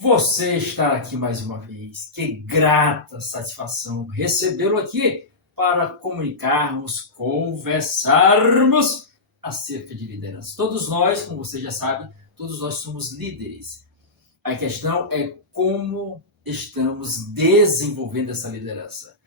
você estar aqui mais uma vez. Que grata satisfação recebê-lo aqui para comunicarmos, conversarmos acerca de liderança. Todos nós, como você já sabe, todos nós somos líderes. A questão é como estamos desenvolvendo essa liderança.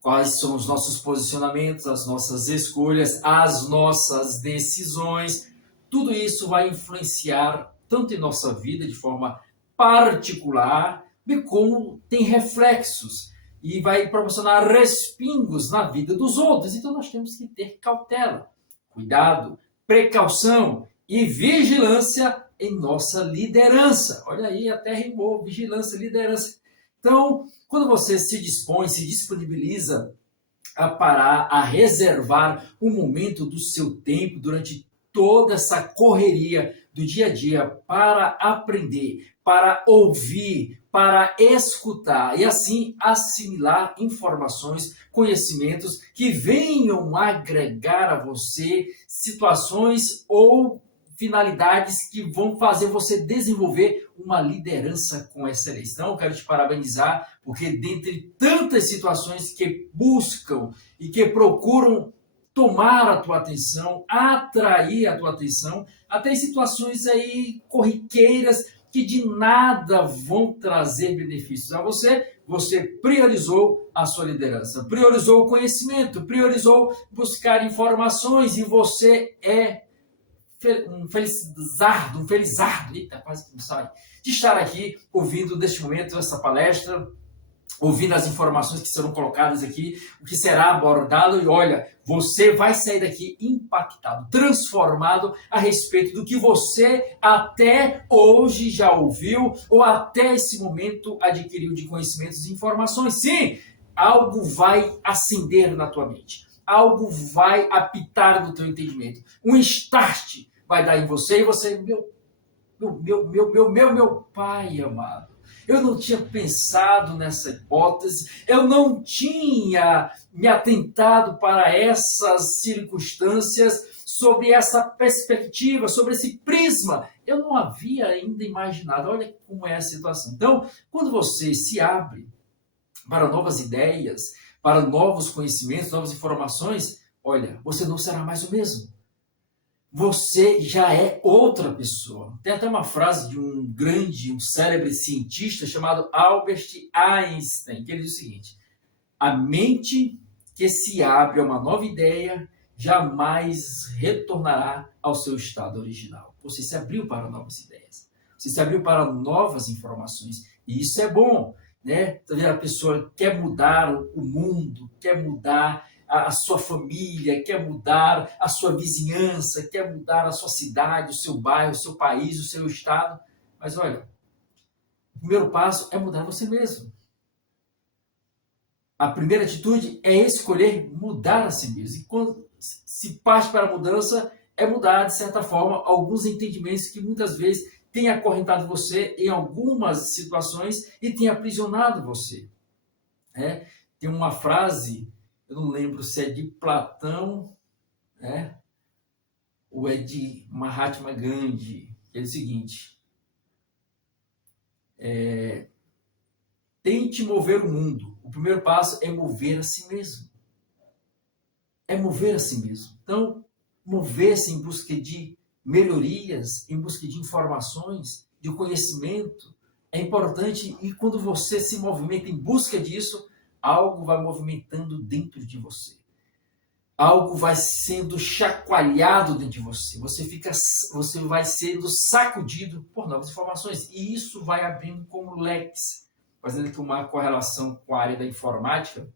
Quais são os nossos posicionamentos, as nossas escolhas, as nossas decisões. Tudo isso vai influenciar tanto em nossa vida de forma particular, bem como tem reflexos e vai proporcionar respingos na vida dos outros. Então nós temos que ter cautela, cuidado, precaução e vigilância em nossa liderança. Olha aí, até rimou, vigilância, liderança. Então, quando você se dispõe, se disponibiliza a parar, a reservar um momento do seu tempo durante toda essa correria do dia a dia para aprender, para ouvir, para escutar e assim assimilar informações, conhecimentos que venham agregar a você situações ou finalidades que vão fazer você desenvolver uma liderança com excelência. Então, eu quero te parabenizar, porque dentre tantas situações que buscam e que procuram tomar a tua atenção, atrair a tua atenção, até situações aí corriqueiras que de nada vão trazer benefícios a você, você priorizou a sua liderança, priorizou o conhecimento, priorizou buscar informações e você é um felizardo, eita, quase que não sai, de estar aqui ouvindo neste momento essa palestra, ouvindo as informações que serão colocadas aqui, o que será abordado e olha, você vai sair daqui impactado, transformado a respeito do que você até hoje já ouviu ou até esse momento adquiriu de conhecimentos e informações. Sim, algo vai acender na tua mente, algo vai apitar no teu entendimento, um start vai dar em você e você, meu pai amado, eu não tinha pensado nessa hipótese, eu não tinha me atentado para essas circunstâncias, sobre essa perspectiva, sobre esse prisma. Eu não havia ainda imaginado. Olha como é a situação. Então, quando você se abre para novas ideias, para novos conhecimentos, novas informações, olha, você não será mais o mesmo. Você já é outra pessoa. Tem até uma frase de um célebre cientista chamado Albert Einstein, que ele diz o seguinte: a mente que se abre a uma nova ideia jamais retornará ao seu estado original. Você se abriu para novas ideias, você se abriu para novas informações, e isso é bom, né? A pessoa quer mudar o mundo, quer mudar a sua família, quer mudar a sua vizinhança, quer mudar a sua cidade, o seu bairro, o seu país, o seu estado. Mas olha, o primeiro passo é mudar você mesmo. A primeira atitude é escolher mudar a si mesmo. E quando se parte para a mudança, é mudar, de certa forma, alguns entendimentos que muitas vezes têm acorrentado você em algumas situações e têm aprisionado você. Tem uma frase, eu não lembro se é de Platão, ou é de Mahatma Gandhi, que é o seguinte: tente mover o mundo. O primeiro passo é mover a si mesmo. É mover a si mesmo. Então, mover-se em busca de melhorias, em busca de informações, de conhecimento, é importante. E quando você se movimenta em busca disso, algo vai movimentando dentro de você. Algo vai sendo chacoalhado dentro de você. Você vai sendo sacudido por novas informações. E isso vai abrindo como leques, fazendo aqui uma correlação com a área da informática,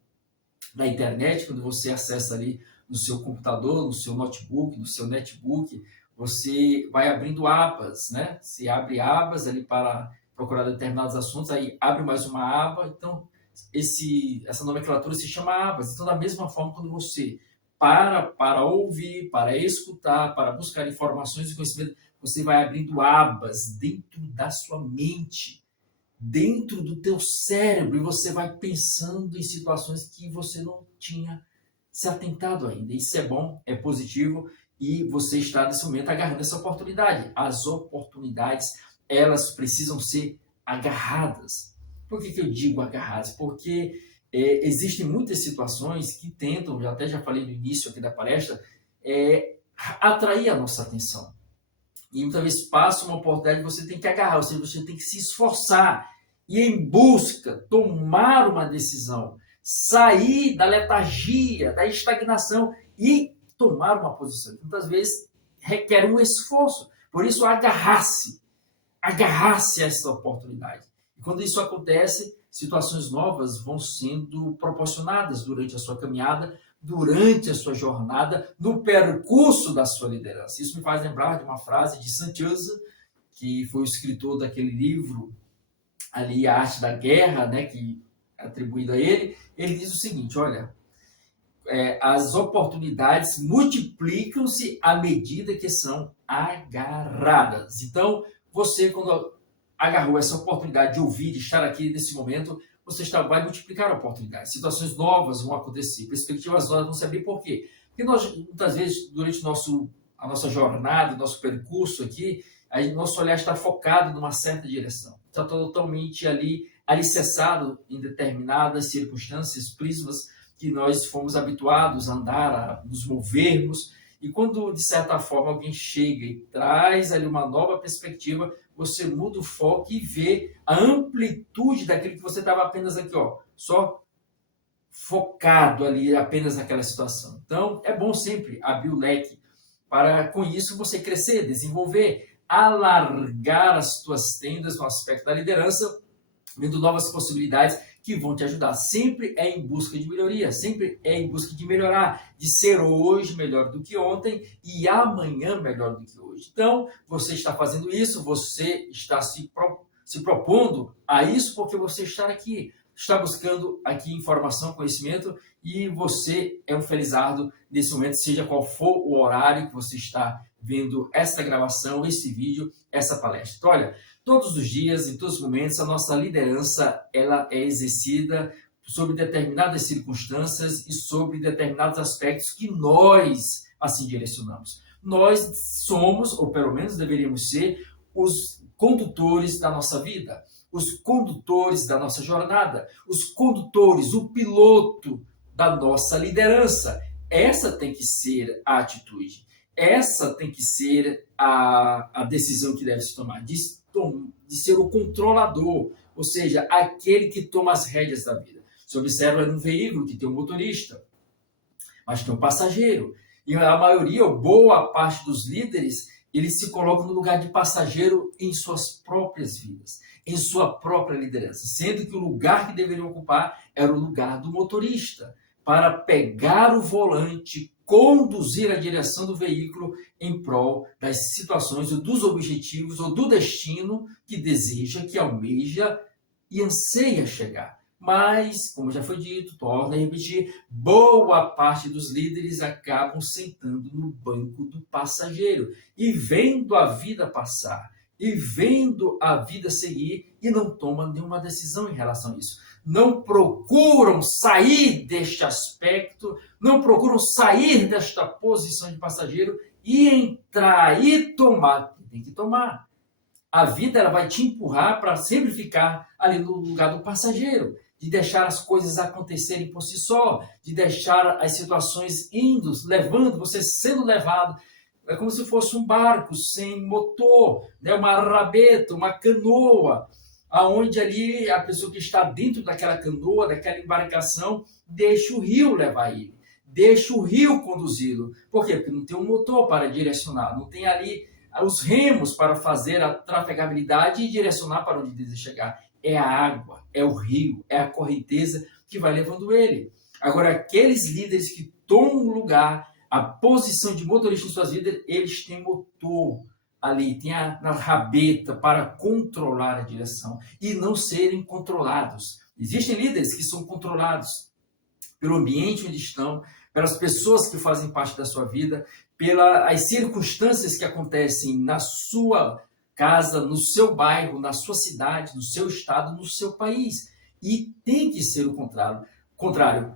da internet, quando você acessa ali no seu computador, no seu notebook, no seu netbook, você vai abrindo abas, né? Você abre abas ali para procurar determinados assuntos, aí abre mais uma aba, então essa nomenclatura se chama abas. Então, da mesma forma, quando você para ouvir, para escutar, para buscar informações e conhecimento, você vai abrindo abas dentro da sua mente, dentro do teu cérebro, e você vai pensando em situações que você não tinha se atentado ainda. Isso é bom, é positivo, e você está nesse momento agarrando essa oportunidade. As oportunidades, elas precisam ser agarradas. Por que eu digo agarradas? Porque existem muitas situações que tentam, já falei no início aqui da palestra, atrair a nossa atenção. E muitas vezes passa uma oportunidade, você tem que agarrar, ou seja, você tem que se esforçar e em busca, tomar uma decisão, sair da letargia, da estagnação e tomar uma posição. Muitas vezes requer um esforço. Por isso, agarrar-se a essa oportunidade. E quando isso acontece, situações novas vão sendo proporcionadas durante a sua caminhada, durante a sua jornada, no percurso da sua liderança. Isso me faz lembrar de uma frase de Saint-Just, que foi o escritor daquele livro, ali, A Arte da Guerra, né, que é atribuído a ele. Ele diz o seguinte, olha, as oportunidades multiplicam-se à medida que são agarradas. Então, você, quando agarrou essa oportunidade de ouvir, de estar aqui nesse momento, você vai multiplicar oportunidades. Situações novas vão acontecer, perspectivas novas vão se abrir. Por quê? Porque nós, muitas vezes, durante a nossa jornada, o nosso percurso aqui, nosso olhar está focado numa certa direção. Está totalmente ali alicerçado em determinadas circunstâncias, prismas que nós fomos habituados a andar, a nos movermos. E quando, de certa forma, alguém chega e traz ali uma nova perspectiva, você muda o foco e vê a amplitude daquilo que você estava apenas aqui, só focado ali apenas naquela situação. Então, é bom sempre abrir o leque para, com isso, você crescer, desenvolver, alargar as tuas tendas no aspecto da liderança, vendo novas possibilidades que vão te ajudar. Sempre é em busca de melhoria, sempre é em busca de melhorar, de ser hoje melhor do que ontem e amanhã melhor do que hoje. Então, você está fazendo isso, você está se propondo a isso porque você está aqui, está buscando aqui informação, conhecimento e você é um felizardo nesse momento, seja qual for o horário que você está vendo essa gravação, esse vídeo, essa palestra. Então, olha, todos os dias, em todos os momentos, a nossa liderança ela é exercida sobre determinadas circunstâncias e sobre determinados aspectos que nós assim direcionamos. Nós somos, ou pelo menos deveríamos ser, os condutores da nossa vida, os condutores da nossa jornada, os condutores, o piloto da nossa liderança. Essa tem que ser a atitude. Essa tem que ser a decisão que deve se tomar, de ser o controlador, ou seja, aquele que toma as rédeas da vida. Você observa num veículo que tem um motorista, mas tem um passageiro. E a maioria, ou boa parte dos líderes, eles se colocam no lugar de passageiro em suas próprias vidas, em sua própria liderança, sendo que o lugar que deveriam ocupar era o lugar do motorista, para pegar o volante, conduzir a direção do veículo em prol das situações ou dos objetivos ou do destino que deseja, que almeja e anseia chegar. Mas, como já foi dito, torno a repetir, boa parte dos líderes acabam sentando no banco do passageiro e vendo a vida passar, e vendo a vida seguir e não tomam nenhuma decisão em relação a isso. Não procuram sair deste aspecto, não procuram sair desta posição de passageiro e entrar e tomar. Tem que tomar. A vida ela vai te empurrar para sempre ficar ali no lugar do passageiro, de deixar as coisas acontecerem por si só, de deixar as situações indo, levando, você sendo levado. É como se fosse um barco sem motor, né? Uma rabeta, uma canoa, aonde ali a pessoa que está dentro daquela canoa, daquela embarcação, deixa o rio levar ele, deixa o rio conduzi-lo. Por quê? Porque não tem um motor para direcionar, não tem ali os remos para fazer a trafegabilidade e direcionar para onde deseja chegar. É a água, é o rio, é a correnteza que vai levando ele. Agora, aqueles líderes que tomam o lugar, a posição de motorista em suas vidas, eles têm motor ali, tem na rabeta para controlar a direção e não serem controlados. Existem líderes que são controlados pelo ambiente onde estão, pelas pessoas que fazem parte da sua vida, pelas circunstâncias que acontecem na sua casa, no seu bairro, na sua cidade, no seu estado, no seu país. E tem que ser o contrário.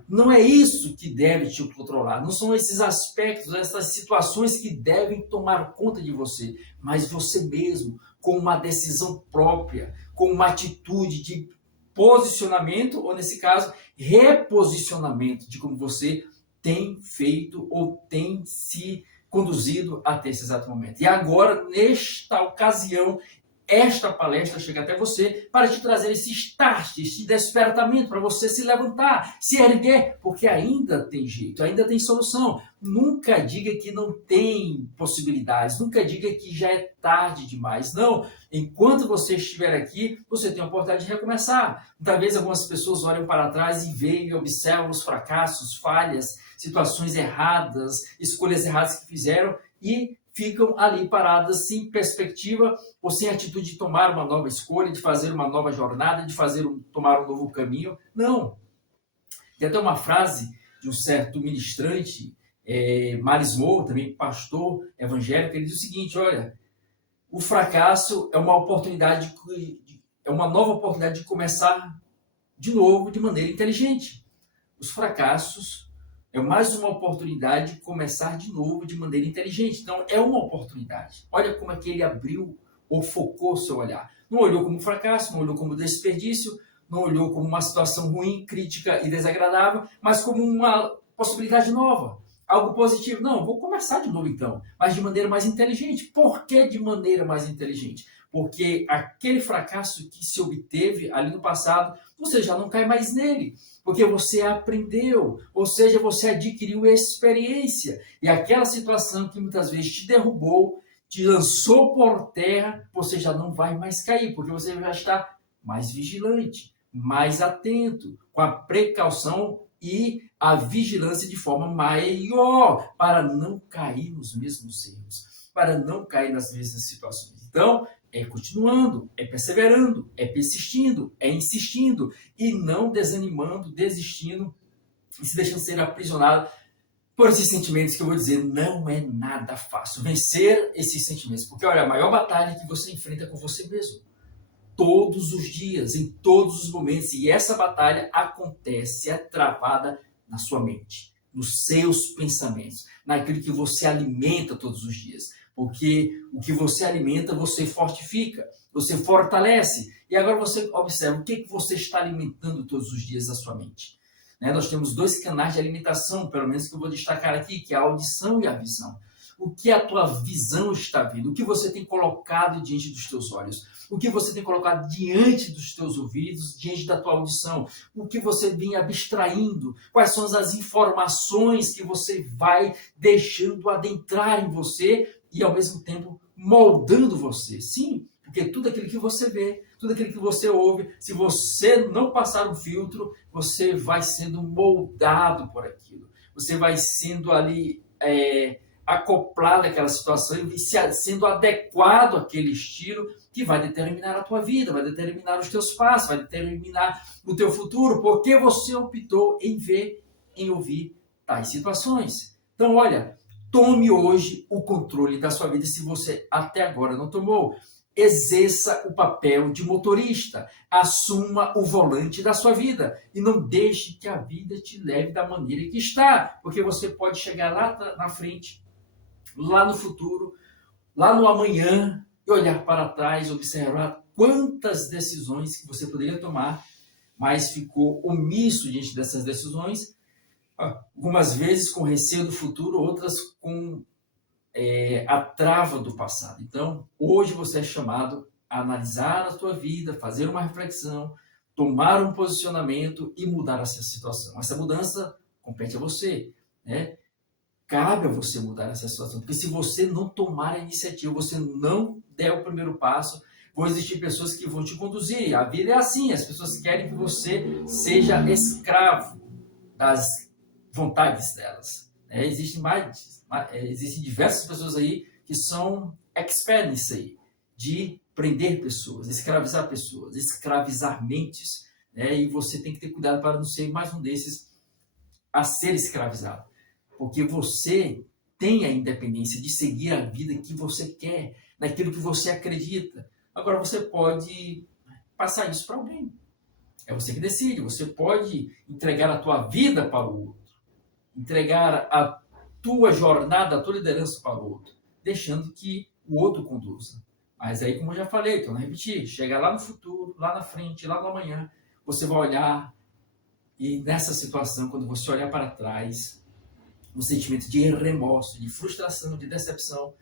Não é isso que deve te controlar, não são esses aspectos, essas situações que devem tomar conta de você, mas você mesmo, com uma decisão própria, com uma atitude de posicionamento, ou nesse caso, reposicionamento de como você tem feito ou tem se conduzido até esse exato momento. E agora, nesta ocasião, esta palestra chega até você para te trazer esse start, esse despertamento, para você se levantar, se erguer, porque ainda tem jeito, ainda tem solução. Nunca diga que não tem possibilidades, nunca diga que já é tarde demais. Não, enquanto você estiver aqui, você tem a oportunidade de recomeçar. Talvez algumas pessoas olhem para trás e veem e observam os fracassos, falhas, situações erradas, escolhas erradas que fizeram e ficam ali paradas sem perspectiva ou sem atitude de tomar uma nova escolha, de fazer uma nova jornada, de tomar um novo caminho. Não. Tem até uma frase de um certo ministrante, Miles Moore, também pastor evangélico, ele diz o seguinte: olha, o fracasso é uma oportunidade, é uma nova oportunidade de começar de novo de maneira inteligente. Os fracassos é mais uma oportunidade de começar de novo de maneira inteligente. Então, é uma oportunidade. Olha como é que ele abriu ou focou o seu olhar. Não olhou como fracasso, não olhou como desperdício, não olhou como uma situação ruim, crítica e desagradável, mas como uma possibilidade nova, algo positivo. Não, vou começar de novo então, mas de maneira mais inteligente. Por que de maneira mais inteligente? Porque aquele fracasso que se obteve ali no passado, você já não cai mais nele. Porque você aprendeu, ou seja, você adquiriu experiência. E aquela situação que muitas vezes te derrubou, te lançou por terra, você já não vai mais cair, porque você já está mais vigilante, mais atento, com a precaução e a vigilância de forma maior, para não cair nos mesmos erros, para não cair nas mesmas situações. Então, é continuando, é perseverando, é persistindo, é insistindo e não desanimando, desistindo e se deixando ser aprisionado por esses sentimentos que eu vou dizer, não é nada fácil vencer esses sentimentos. Porque, olha, a maior batalha que você enfrenta é com você mesmo. Todos os dias, em todos os momentos. E essa batalha acontece, é travada na sua mente, nos seus pensamentos, naquilo que você alimenta todos os dias. Porque o que você alimenta, você fortifica, você fortalece. E agora você observa o que você está alimentando todos os dias da sua mente. Nós temos dois canais de alimentação, pelo menos que eu vou destacar aqui, que é a audição e a visão. O que a tua visão está vendo? O que você tem colocado diante dos teus olhos? O que você tem colocado diante dos teus ouvidos, diante da tua audição? O que você vem abstraindo? Quais são as informações que você vai deixando adentrar em você e, ao mesmo tempo, moldando você? Sim, porque tudo aquilo que você vê, tudo aquilo que você ouve, se você não passar um filtro, você vai sendo moldado por aquilo. Você vai sendo ali acoplado àquela situação e sendo adequado àquele estilo que vai determinar a tua vida, vai determinar os teus passos, vai determinar o teu futuro, porque você optou em ver, em ouvir tais situações. Então, olha, tome hoje o controle da sua vida se você até agora não tomou. Exerça o papel de motorista, assuma o volante da sua vida e não deixe que a vida te leve da maneira que está, porque você pode chegar lá na frente, lá no futuro, lá no amanhã e olhar para trás, observar quantas decisões que você poderia tomar, mas ficou omisso diante dessas decisões, algumas vezes com receio do futuro, outras com a trava do passado. Então, hoje você é chamado a analisar a sua vida, fazer uma reflexão, tomar um posicionamento e mudar essa situação. Essa mudança compete a você, né? Cabe a você mudar essa situação, porque se você não tomar a iniciativa, você não der o primeiro passo, vão existir pessoas que vão te conduzir. A vida é assim, as pessoas querem que você seja escravo das vontades delas. Existem diversas pessoas aí que são experts nisso aí, de prender pessoas, escravizar pessoas, escravizar mentes, né? E você tem que ter cuidado para não ser mais um desses a ser escravizado, porque você tem a independência de seguir a vida que você quer, naquilo que você acredita. Agora você pode passar isso para alguém. É você que decide. Você pode entregar a tua vida para o outro, entregar a tua jornada, a tua liderança para o outro, deixando que o outro conduza. Mas aí, como eu já falei, estou a repetir, chega lá no futuro, lá na frente, lá no amanhã, você vai olhar e nessa situação, quando você olhar para trás, um sentimento de remorso, de frustração, de decepção,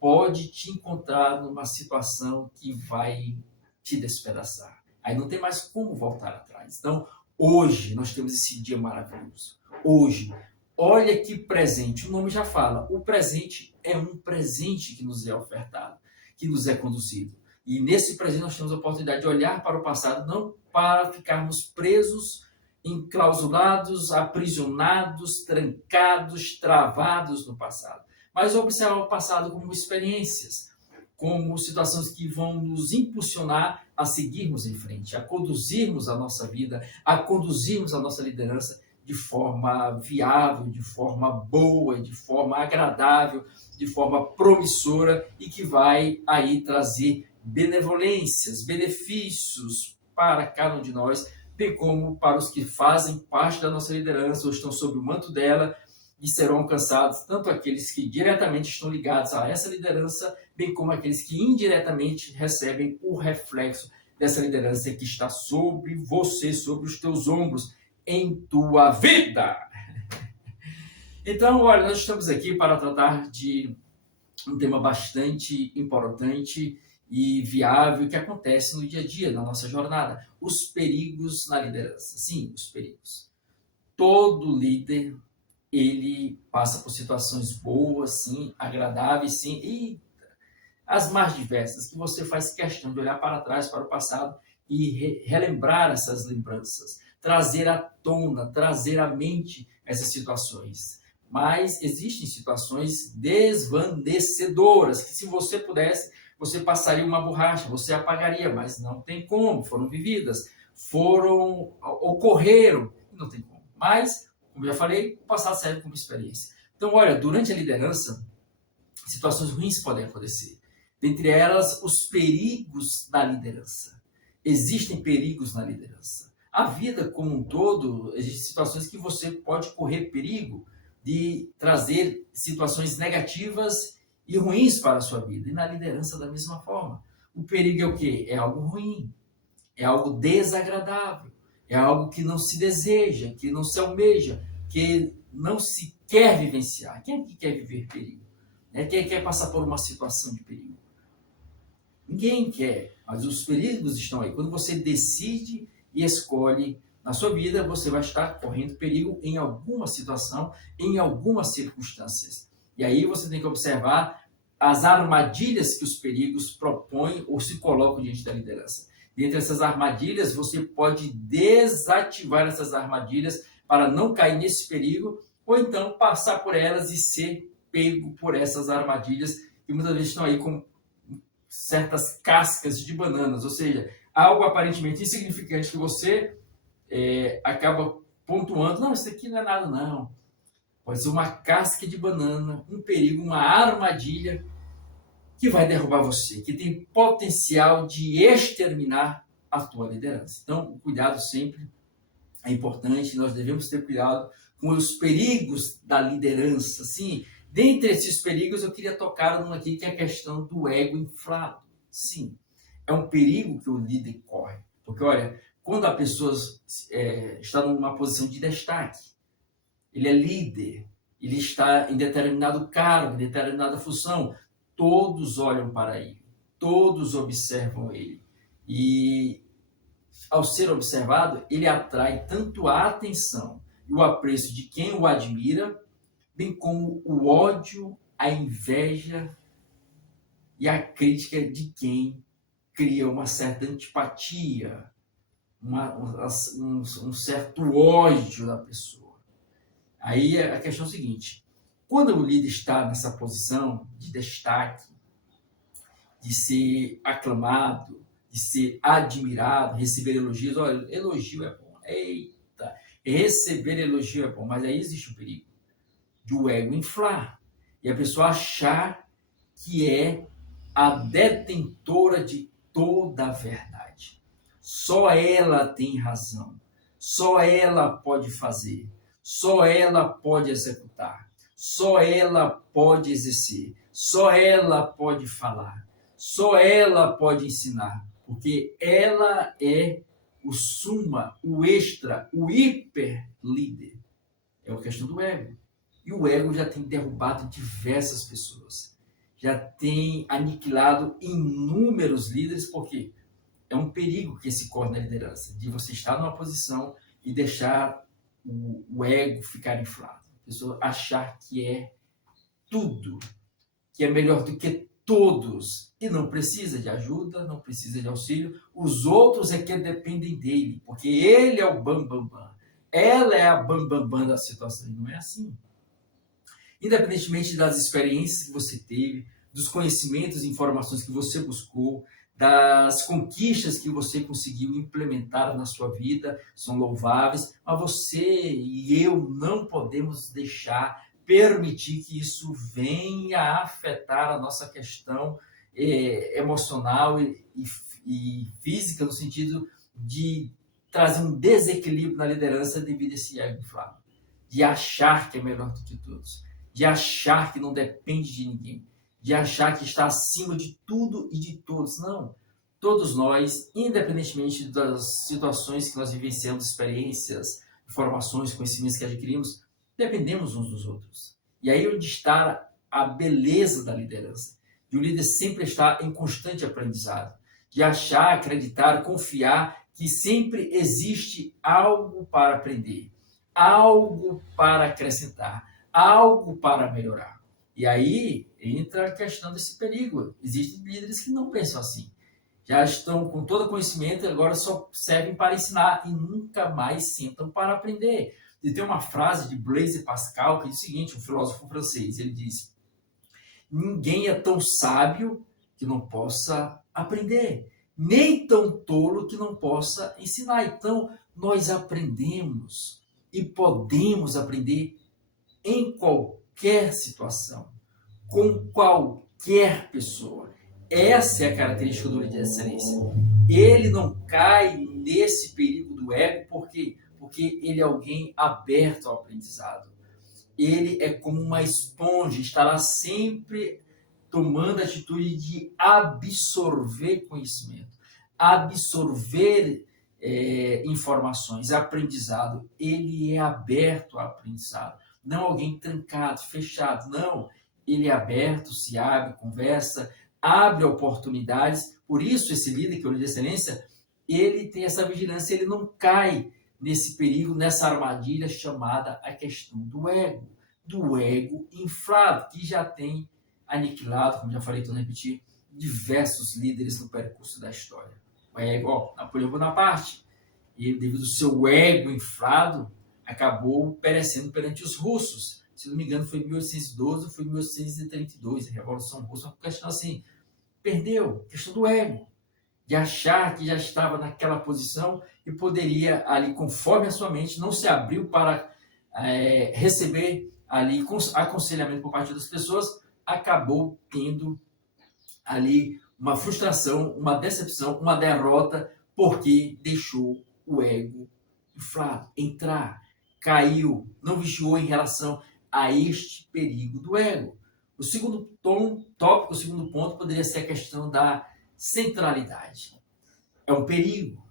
pode te encontrar numa situação que vai te despedaçar. Aí não tem mais como voltar atrás. Então, hoje, nós temos esse dia maravilhoso. Hoje, olha que presente, o nome já fala, o presente é um presente que nos é ofertado, que nos é conduzido. E nesse presente nós temos a oportunidade de olhar para o passado, não para ficarmos presos, enclausulados, aprisionados, trancados, travados no passado, mas observar o passado como experiências, como situações que vão nos impulsionar a seguirmos em frente, a conduzirmos a nossa vida, a conduzirmos a nossa liderança de forma viável, de forma boa, de forma agradável, de forma promissora e que vai aí trazer benevolências, benefícios para cada um de nós, bem como para os que fazem parte da nossa liderança ou estão sob o manto dela, e serão alcançados tanto aqueles que diretamente estão ligados a essa liderança, bem como aqueles que indiretamente recebem o reflexo dessa liderança que está sobre você, sobre os teus ombros, em tua vida. Então, olha, nós estamos aqui para tratar de um tema bastante importante e viável que acontece no dia a dia, na nossa jornada. Os perigos na liderança. Sim, os perigos. Todo líder, ele passa por situações boas, sim, agradáveis, sim, e as mais diversas, que você faz questão de olhar para trás, para o passado e relembrar essas lembranças, trazer à tona, trazer à mente essas situações. Mas existem situações desvanecedoras, que se você pudesse, você passaria uma borracha, você apagaria, mas não tem como, foram vividas, ocorreram, não tem como. Mas, como eu já falei, o passado serve como experiência. Então, olha, durante a liderança, situações ruins podem acontecer. Dentre elas, os perigos da liderança. Existem perigos na liderança. A vida como um todo, existem situações que você pode correr perigo de trazer situações negativas e ruins para a sua vida. E na liderança da mesma forma. O perigo é o quê? É algo ruim, é algo desagradável, é algo que não se deseja, que não se almeja, que não se quer vivenciar. Quem é que quer viver perigo? Quem quer passar por uma situação de perigo? Ninguém quer, mas os perigos estão aí. Quando você decide e escolhe na sua vida, você vai estar correndo perigo em alguma situação, em algumas circunstâncias. E aí você tem que observar as armadilhas que os perigos propõem ou se colocam diante da liderança. Dentre essas armadilhas, você pode desativar essas armadilhas para não cair nesse perigo, ou então passar por elas e ser pego por essas armadilhas, que muitas vezes estão aí com certas cascas de bananas, ou seja, algo aparentemente insignificante que você acaba pontuando, não, isso aqui não é nada não. Pode ser uma casca de banana, um perigo, uma armadilha que vai derrubar você, que tem potencial de exterminar a tua liderança. Então, o cuidado sempre é importante, nós devemos ter cuidado com os perigos da liderança. Sim, dentre esses perigos, eu queria tocar num aqui que é a questão do ego inflado. Sim, é um perigo que o líder corre. Porque, olha, quando a pessoa está numa posição de destaque, ele é líder, ele está em determinado cargo, em determinada função, todos olham para ele, todos observam ele. E, ao ser observado, ele atrai tanto a atenção e o apreço de quem o admira, bem como o ódio, a inveja e a crítica de quem cria uma certa antipatia, um certo ódio da pessoa. Aí a questão é a seguinte: quando o líder está nessa posição de destaque, de ser aclamado, de ser admirado, receber elogios, olha, elogio é bom, eita, receber elogio é bom, mas aí existe o perigo de o ego inflar e a pessoa achar que é a detentora de toda a verdade. Só ela tem razão, só ela pode fazer, só ela pode executar, só ela pode exercer, só ela pode falar, Só ela pode ensinar, porque ela é o suma, o extra, o hiper líder. É a questão do ego. E o ego já tem derrubado diversas pessoas. Já tem aniquilado inúmeros líderes, porque é um perigo que se corre na liderança, de você estar numa posição e deixar o ego ficar inflado. A pessoa achar que é tudo, que é melhor do que todos, e não precisa de ajuda, não precisa de auxílio. Os outros é que dependem dele, porque ele é o bam, bam, bam. Ela é a bam, bam, bam da situação, e não é assim. Independentemente das experiências que você teve, dos conhecimentos e informações que você buscou, das conquistas que você conseguiu implementar na sua vida, são louváveis, mas você e eu não podemos deixar, permitir que isso venha a afetar a nossa questão emocional e física, no sentido de trazer um desequilíbrio na liderança devido a esse ego inflado, de achar que é melhor do que todos, de achar que não depende de ninguém, de achar que está acima de tudo e de todos. Não. Todos nós, independentemente das situações que nós vivenciamos, experiências, informações, conhecimentos que adquirimos, dependemos uns dos outros. E aí é onde está a beleza da liderança. De o líder sempre estar em constante aprendizado, de achar, acreditar, confiar que sempre existe algo para aprender, algo para acrescentar, algo para melhorar. E aí entra a questão desse perigo. Existem líderes que não pensam assim. Já estão com todo conhecimento e agora só servem para ensinar e nunca mais sentam para aprender. E tem uma frase de Blaise Pascal que diz o seguinte, um filósofo francês, ele diz: ninguém é tão sábio que não possa aprender, nem tão tolo que não possa ensinar. Então, nós aprendemos e podemos aprender em qualquer situação, com qualquer pessoa. Essa é a característica do líder de excelência. Ele não cai nesse perigo do ego porque ele é alguém aberto ao aprendizado. Ele é como uma esponja, estará sempre tomando a atitude de absorver conhecimento, absorver informações, aprendizado. Ele é aberto ao aprendizado. Não alguém trancado, fechado, não. Ele é aberto, se abre, conversa, abre oportunidades. Por isso, esse líder, que é o líder de excelência, ele tem essa vigilância, ele não cai nesse perigo, nessa armadilha chamada a questão do ego inflado, que já tem aniquilado, como já falei, estou a repetir, diversos líderes no percurso da história. O ego, Napoleão Bonaparte, e devido ao seu ego inflado, acabou perecendo perante os russos. Se não me engano, foi em 1812 ou foi em 1832, a Revolução Russa, uma questão assim, perdeu, questão do ego, de achar que já estava naquela posição e poderia ali, conforme a sua mente, não se abriu para receber ali aconselhamento por parte das pessoas, acabou tendo ali uma frustração, uma decepção, uma derrota, porque deixou o ego inflado, entrar, caiu, não vigiou em relação a este perigo do ego. O segundo tópico, o segundo ponto poderia ser a questão da centralidade. É um perigo.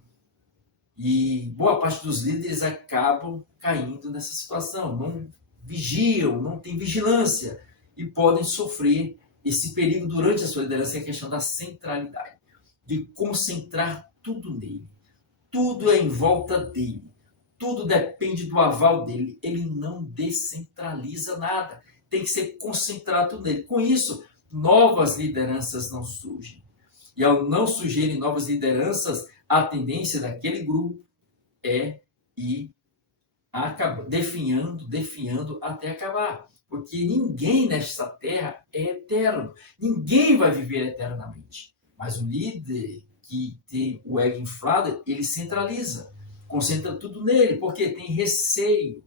E boa parte dos líderes acabam caindo nessa situação. Não vigiam, não tem vigilância e podem sofrer esse perigo durante a sua liderança, que é a questão da centralidade. De concentrar tudo nele. Tudo é em volta dele. Tudo depende do aval dele. Ele não descentraliza nada. Tem que ser concentrado nele. Com isso, novas lideranças não surgem. E ao não surgirem novas lideranças, a tendência daquele grupo é ir definhando até acabar. Porque ninguém nesta terra é eterno. Ninguém vai viver eternamente. Mas o líder que tem o ego inflado, ele centraliza. Concentra tudo nele, porque tem receio,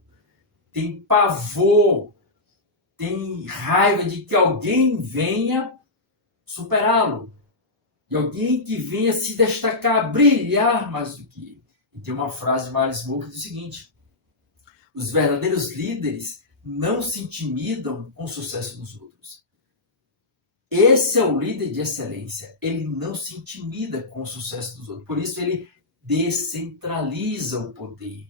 tem pavor, tem raiva de que alguém venha superá-lo. E alguém que venha se destacar, brilhar mais do que ele. E tem uma frase de Miles Moore que diz o seguinte: os verdadeiros líderes não se intimidam com o sucesso dos outros. Esse é o líder de excelência. Ele não se intimida com o sucesso dos outros. Por isso ele descentraliza o poder.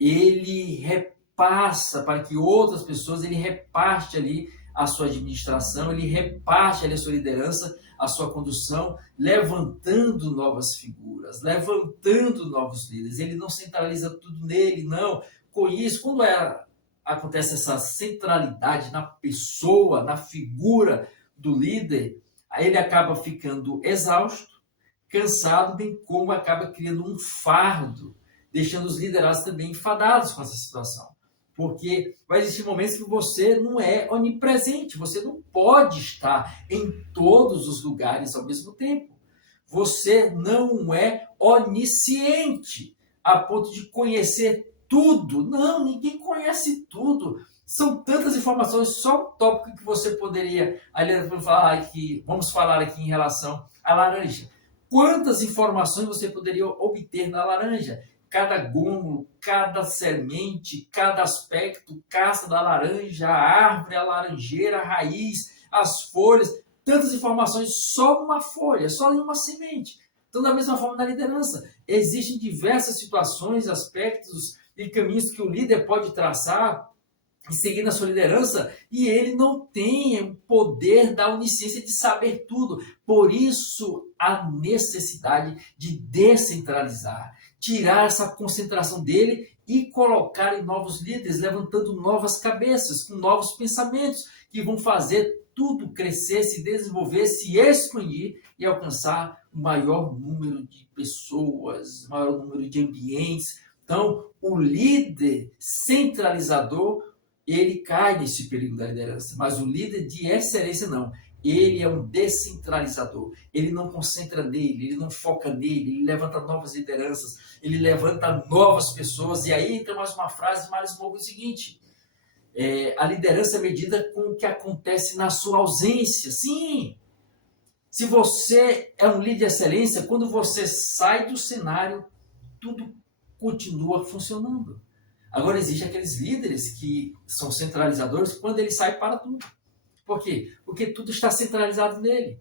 Ele repassa para que outras pessoas, ele reparte ali a sua administração, ele reparte ali a sua liderança, a sua condução, levantando novas figuras, levantando novos líderes. Ele não centraliza tudo nele, não. Com isso, quando acontece essa centralidade na pessoa, na figura do líder, aí ele acaba ficando exausto, cansado, bem como acaba criando um fardo, deixando os liderados também enfadados com essa situação. Porque vai existir momentos que você não é onipresente, você não pode estar em todos os lugares ao mesmo tempo. Você não é onisciente a ponto de conhecer tudo. Não, ninguém conhece tudo. São tantas informações, só um tópico que você poderia... Vamos falar aqui em relação à laranja. Quantas informações você poderia obter na laranja? Cada gônolo, cada semente, cada aspecto, casca da laranja, a árvore, a laranjeira, a raiz, as folhas, tantas informações, só uma folha, só em uma semente. Então, da mesma forma na liderança, existem diversas situações, aspectos e caminhos que o líder pode traçar e seguir na sua liderança, e ele não tem o poder da onisciência de saber tudo. Por isso, a necessidade de descentralizar, tirar essa concentração dele e colocar em novos líderes, levantando novas cabeças, com novos pensamentos, que vão fazer tudo crescer, se desenvolver, se expandir e alcançar o maior número de pessoas, o maior número de ambientes. Então, o líder centralizador, ele cai nesse perigo da liderança, mas o líder de excelência não. Ele é um descentralizador, ele não concentra nele, ele não foca nele, ele levanta novas lideranças, ele levanta novas pessoas. E aí tem mais uma frase mais longa, o seguinte: a liderança é medida com o que acontece na sua ausência. Sim, se você é um líder de excelência, quando você sai do cenário, tudo continua funcionando. Agora, existem aqueles líderes que são centralizadores, quando ele sai, para tudo. Por quê? Porque tudo está centralizado nele.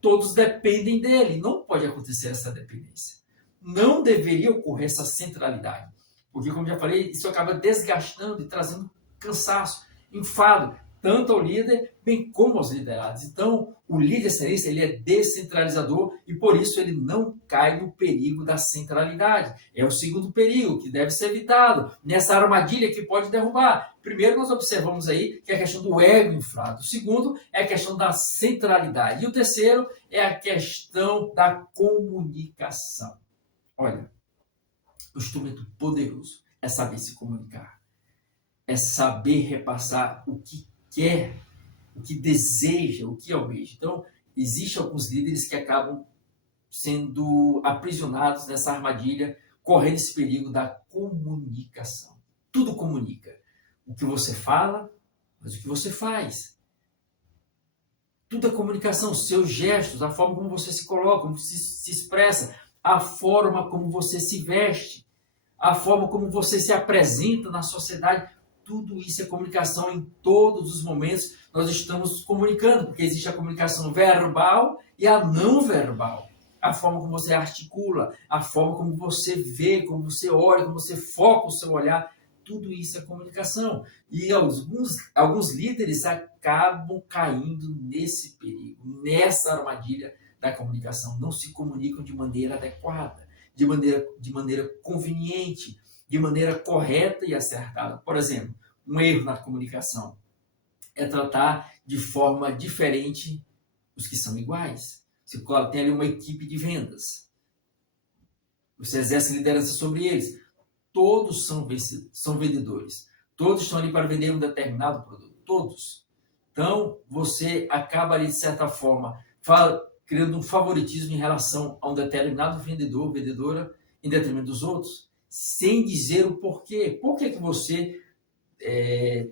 Todos dependem dele. Não pode acontecer essa dependência. Não deveria ocorrer essa centralidade. Porque, como já falei, isso acaba desgastando e trazendo cansaço, enfado, tanto ao líder, bem como aos liderados. Então, o líder de excelência, ele é descentralizador e, por isso, ele não cai no perigo da centralidade. É o segundo perigo que deve ser evitado, nessa armadilha que pode derrubar. Primeiro, nós observamos aí que é a questão do ego inflado. O segundo é a questão da centralidade. E o terceiro é a questão da comunicação. Olha, o instrumento poderoso é saber se comunicar. É saber repassar o que quer, o que deseja, o que almeja. Então, existem alguns líderes que acabam sendo aprisionados nessa armadilha, correndo esse perigo da comunicação. Tudo comunica. O que você fala, mas o que você faz. Tudo é comunicação, seus gestos, a forma como você se coloca, como se expressa, a forma como você se veste, a forma como você se apresenta na sociedade. Tudo isso é comunicação. Em todos os momentos nós estamos comunicando, porque existe a comunicação verbal e a não verbal. A forma como você articula, a forma como você vê, como você olha, como você foca o seu olhar, tudo isso é comunicação. E alguns líderes acabam caindo nesse perigo, nessa armadilha da comunicação. Não se comunicam de maneira adequada, de maneira conveniente, de maneira correta e acertada. Por exemplo, um erro na comunicação é tratar de forma diferente os que são iguais. Você tem ali uma equipe de vendas, você exerce liderança sobre eles. Todos são vendedores. Todos estão ali para vender um determinado produto. Todos. Então, você acaba ali, de certa forma, criando um favoritismo em relação a um determinado vendedor, vendedora, em detrimento dos outros, sem dizer o porquê. Por que você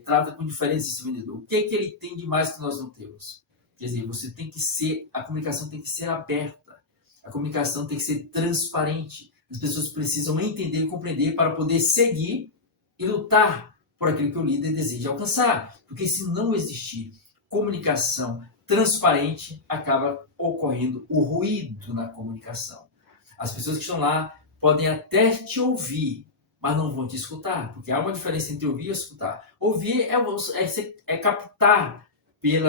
trata com diferença esse vendedor? O que ele tem de mais que nós não temos? Quer dizer, a comunicação tem que ser aberta. A comunicação tem que ser transparente. As pessoas precisam entender e compreender para poder seguir e lutar por aquilo que o líder deseja alcançar. Porque se não existir comunicação transparente, acaba ocorrendo o ruído na comunicação. As pessoas que estão lá podem até te ouvir, mas não vão te escutar, porque há uma diferença entre ouvir e escutar. Ouvir é captar pelo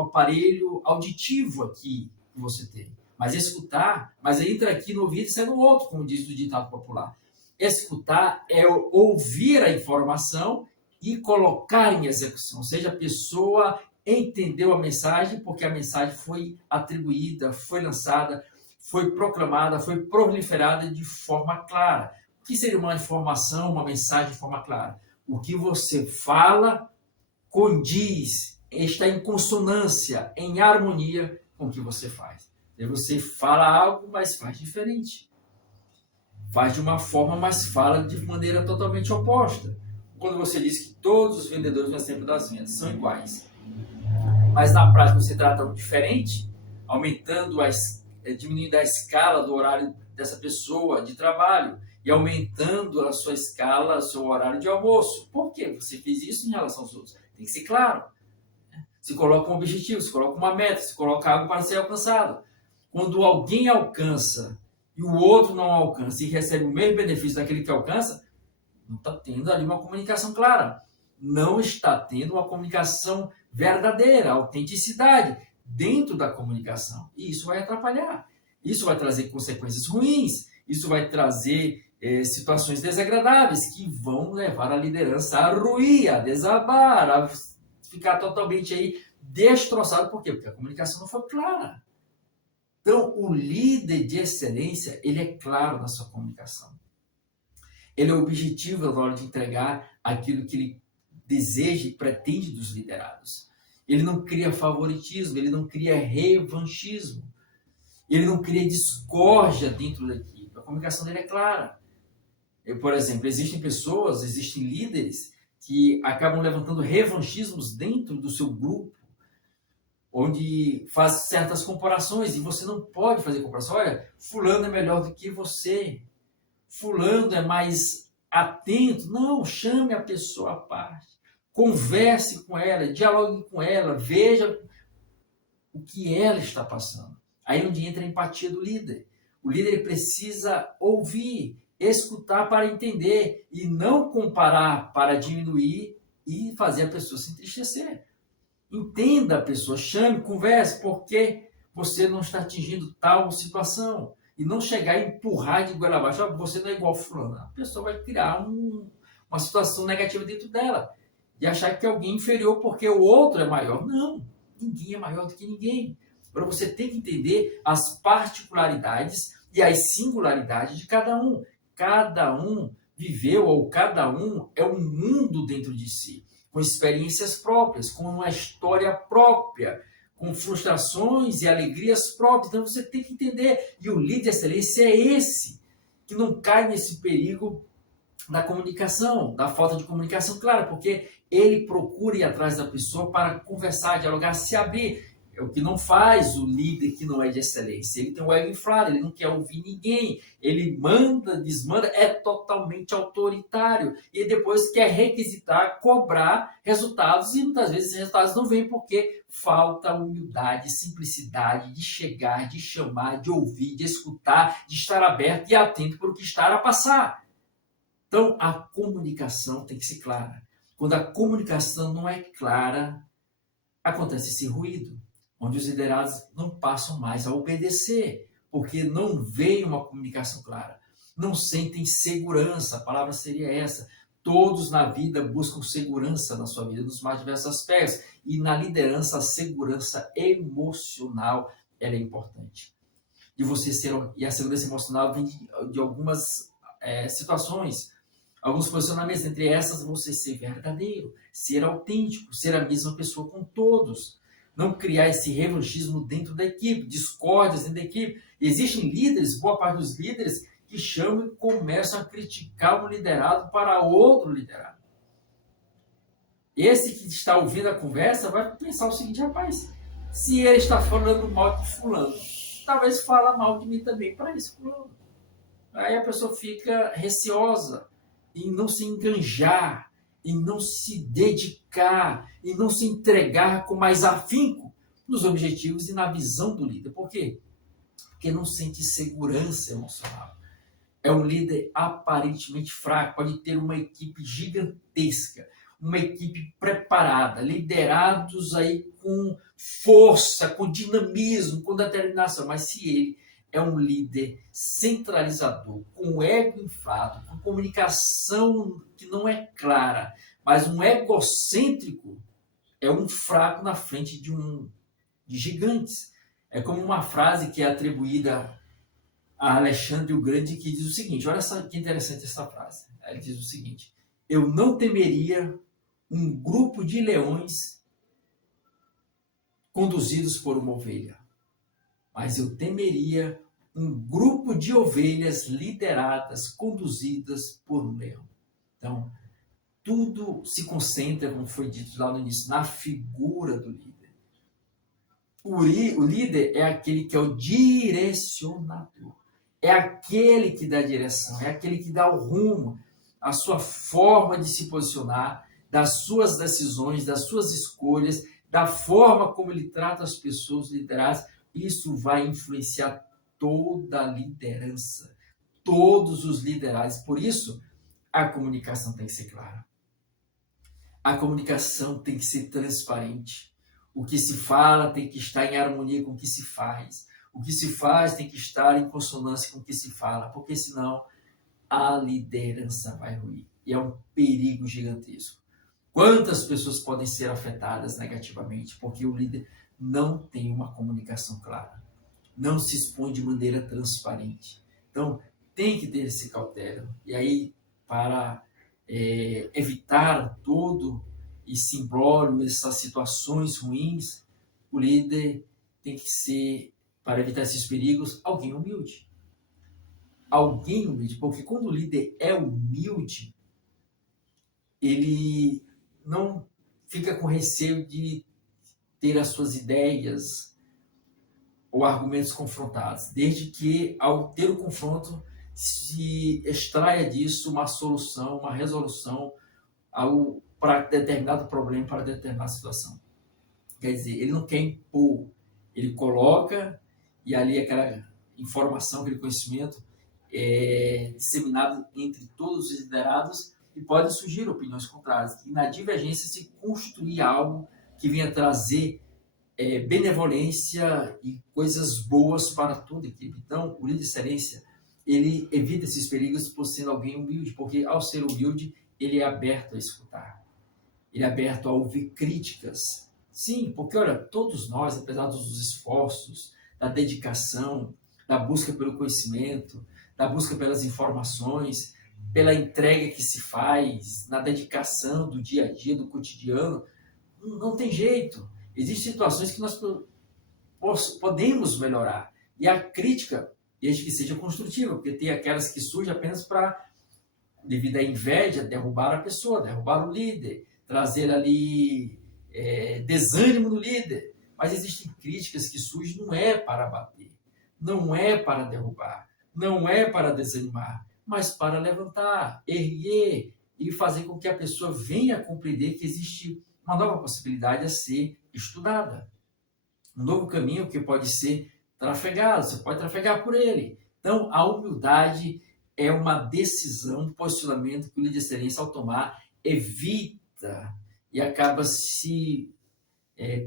aparelho auditivo aqui que você tem. Mas escutar, mas entra aqui no ouvido e sai no outro, como diz o ditado popular. Escutar é ouvir a informação e colocar em execução, ou seja, a pessoa entendeu a mensagem porque a mensagem foi atribuída, foi lançada, foi proclamada, foi proliferada de forma clara. O que seria uma informação, uma mensagem de forma clara? O que você fala condiz, está em consonância, em harmonia com o que você faz. E você fala algo, mas faz diferente. Faz de uma forma, mas fala de maneira totalmente oposta. Quando você diz que todos os vendedores no tempo das vendas são iguais, mas na prática você trata diferente, diminuindo a escala do horário dessa pessoa de trabalho e aumentando a sua escala, o seu horário de almoço. Por que você fez isso em relação aos outros? Tem que ser claro. Se coloca um objetivo, se coloca uma meta, se coloca algo para ser alcançado. Quando alguém alcança e o outro não alcança e recebe o mesmo benefício daquele que alcança, não está tendo ali uma comunicação clara. Não está tendo uma comunicação verdadeira, autenticidade dentro da comunicação. E isso vai atrapalhar. Isso vai trazer consequências ruins. Isso vai trazer situações desagradáveis que vão levar a liderança a ruir, a desabar, a ficar totalmente aí destroçado. Por quê? Porque a comunicação não foi clara. Então, o líder de excelência, ele é claro na sua comunicação. Ele é objetivo na hora de entregar aquilo que ele deseja e pretende dos liderados. Ele não cria favoritismo, ele não cria revanchismo, ele não cria discórdia dentro da equipe. A comunicação dele é clara. Por exemplo, existem líderes que acabam levantando revanchismos dentro do seu grupo, onde faz certas comparações, e você não pode fazer comparação. Olha, fulano é melhor do que você, fulano é mais atento. Não, chame a pessoa à parte, converse com ela, dialogue com ela, veja o que ela está passando. Aí é onde entra a empatia do líder. O líder precisa ouvir, escutar para entender, e não comparar para diminuir e fazer a pessoa se entristecer. Entenda a pessoa, chame, converse, porque você não está atingindo tal situação. E não chegar e empurrar de goela abaixo, você não é igual fulano. A pessoa vai criar uma situação negativa dentro dela. E achar que alguém é inferior porque o outro é maior. Não, ninguém é maior do que ninguém. Agora você tem que entender as particularidades e as singularidades de cada um. Cada um viveu, ou cada um é um mundo dentro de si, com experiências próprias, com uma história própria, com frustrações e alegrias próprias. Então você tem que entender. E o líder de excelência é esse, que não cai nesse perigo da comunicação, da falta de comunicação clara, porque ele procura ir atrás da pessoa para conversar, dialogar, se abrir. É o que não faz o líder que não é de excelência. Ele tem o ego inflado, ele não quer ouvir ninguém, ele manda, desmanda, é totalmente autoritário. E depois quer requisitar, cobrar resultados, e muitas vezes esses resultados não vêm porque falta humildade, simplicidade de chegar, de chamar, de ouvir, de escutar, de estar aberto e atento para o que está a passar. Então, a comunicação tem que ser clara. Quando a comunicação não é clara, acontece esse ruído, onde os liderados não passam mais a obedecer, porque não veem uma comunicação clara, não sentem segurança. A palavra seria essa. Todos na vida buscam segurança na sua vida, nos mais diversos aspectos, e na liderança a segurança emocional ela é importante. E a segurança emocional vem de algumas situações, alguns posicionamentos. Entre essas, você ser verdadeiro, ser autêntico, ser a mesma pessoa com todos. Não criar esse revanchismo dentro da equipe, discórdias dentro da equipe. Existem líderes, boa parte dos líderes, que chamam e começam a criticar um liderado para outro liderado. Esse que está ouvindo a conversa vai pensar o seguinte: rapaz, se ele está falando mal de fulano, talvez fala mal de mim também para esse fulano. Aí a pessoa fica receosa em não se enganjar, em não se dedicar, em não se entregar com mais afinco, nos objetivos e na visão do líder. Por quê? Porque não sente segurança emocional. É um líder aparentemente fraco, pode ter uma equipe gigantesca, uma equipe preparada, liderados aí com força, com dinamismo, com determinação, mas se ele é um líder centralizador, com ego inflado, com comunicação que não é clara, mas um egocêntrico, é um fraco na frente de gigantes. É como uma frase que é atribuída a Alexandre o Grande, que diz o seguinte, olha só que interessante essa frase. Ele diz o seguinte: eu não temeria um grupo de leões conduzidos por uma ovelha, mas eu temeria um grupo de ovelhas lideradas, conduzidas por um leão. Então, tudo se concentra, como foi dito lá no início, na figura do líder. O líder é aquele que é o direcionador. É aquele que dá a direção, é aquele que dá o rumo, a sua forma de se posicionar, das suas decisões, das suas escolhas, da forma como ele trata as pessoas lideradas. Isso vai influenciar toda a liderança, todos os liderados. Por isso, a comunicação tem que ser clara. A comunicação tem que ser transparente. O que se fala tem que estar em harmonia com o que se faz. O que se faz tem que estar em consonância com o que se fala, porque senão a liderança vai ruir. E é um perigo gigantesco. Quantas pessoas podem ser afetadas negativamente porque o líder não tem uma comunicação clara, não se expõe de maneira transparente. Então, tem que ter esse cautela. E aí, para evitar todo esse imbróglio, essas situações ruins, o líder tem que ser, para evitar esses perigos, alguém humilde. Alguém humilde, porque quando o líder é humilde, ele não fica com receio de ter as suas ideias ou argumentos confrontados, desde que, ao ter o confronto, se extraia disso uma solução, uma resolução para determinado problema, para determinada situação. Quer dizer, ele não quer impor, ele coloca e ali aquela informação, aquele conhecimento é disseminado entre todos os liderados e podem surgir opiniões contrárias. E na divergência se construir algo que venha trazer benevolência e coisas boas para toda a equipe. Então, o líder de excelência, ele evita esses perigos por sendo alguém humilde, porque ao ser humilde, ele é aberto a escutar. Ele é aberto a ouvir críticas. Sim, porque, olha, todos nós, apesar dos esforços, da dedicação, da busca pelo conhecimento, da busca pelas informações, pela entrega que se faz, na dedicação do dia a dia, do cotidiano, não tem jeito. Existem situações que nós podemos melhorar. E a crítica, desde que seja construtiva, porque tem aquelas que surgem apenas para, devido à inveja, derrubar a pessoa, derrubar o líder, trazer ali desânimo no líder. Mas existem críticas que surgem, não é para bater, não é para derrubar, não é para desanimar, mas para levantar, erguer e fazer com que a pessoa venha a compreender que existe uma nova possibilidade a ser estudada. Um novo caminho que pode ser trafegado, você pode trafegar por ele. Então, a humildade é uma decisão, um posicionamento que o líder de excelência, ao tomar, evita e acaba se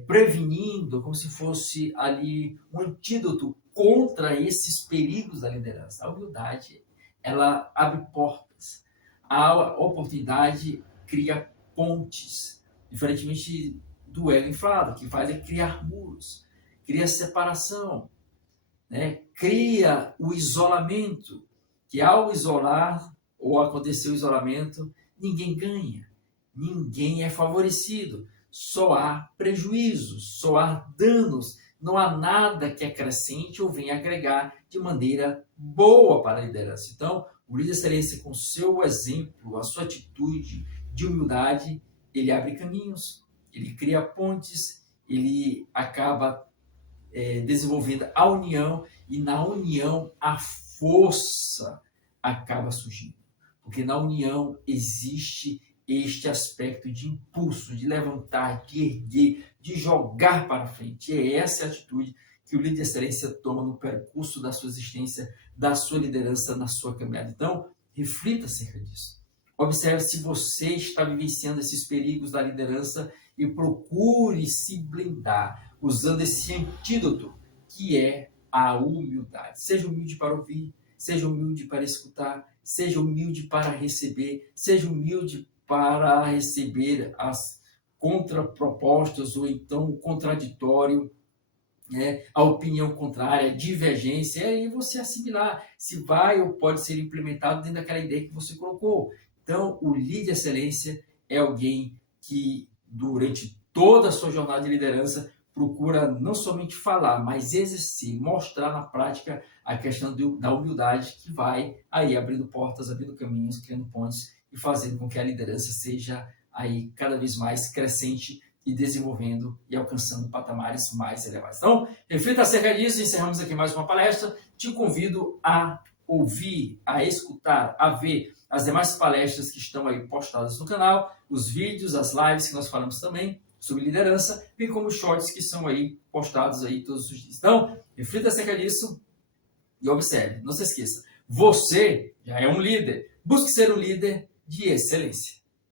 prevenindo, como se fosse ali um antídoto contra esses perigos da liderança. A humildade, ela abre portas. A oportunidade cria pontes, diferentemente do ego inflado, que faz criar muros, cria separação, né? Cria o isolamento, que ao isolar ou acontecer o isolamento, ninguém ganha, ninguém é favorecido, só há prejuízos, só há danos, não há nada que acrescente ou venha agregar de maneira boa para a liderança. Então, o líder de excelência, com o seu exemplo, a sua atitude de humildade, ele abre caminhos, ele cria pontes, ele acaba desenvolvendo a união, e na união a força acaba surgindo. Porque na união existe este aspecto de impulso, de levantar, de erguer, de jogar para frente. E essa é a atitude que o líder de excelência toma no percurso da sua existência, da sua liderança, na sua caminhada. Então, reflita acerca disso. Observe se você está vivenciando esses perigos da liderança e procure se blindar usando esse antídoto que é a humildade. Seja humilde para ouvir, seja humilde para escutar, seja humilde para receber, seja humilde para receber as contrapropostas ou então o contraditório, a opinião contrária, a divergência, e aí você assimilar se vai ou pode ser implementado dentro daquela ideia que você colocou. Então, o líder de excelência é alguém que, durante toda a sua jornada de liderança, procura não somente falar, mas exercer, mostrar na prática a questão da humildade, que vai aí abrindo portas, abrindo caminhos, criando pontes e fazendo com que a liderança seja aí cada vez mais crescente e desenvolvendo e alcançando patamares mais elevados. Então, reflita acerca disso. Encerramos aqui mais uma palestra. Te convido a ouvir, a escutar, a ver as demais palestras que estão aí postadas no canal, os vídeos, as lives que nós falamos também sobre liderança, bem como os shorts que são aí postados aí todos os dias. Então, reflita acerca disso e observe. Não se esqueça, você já é um líder. Busque ser um líder de excelência.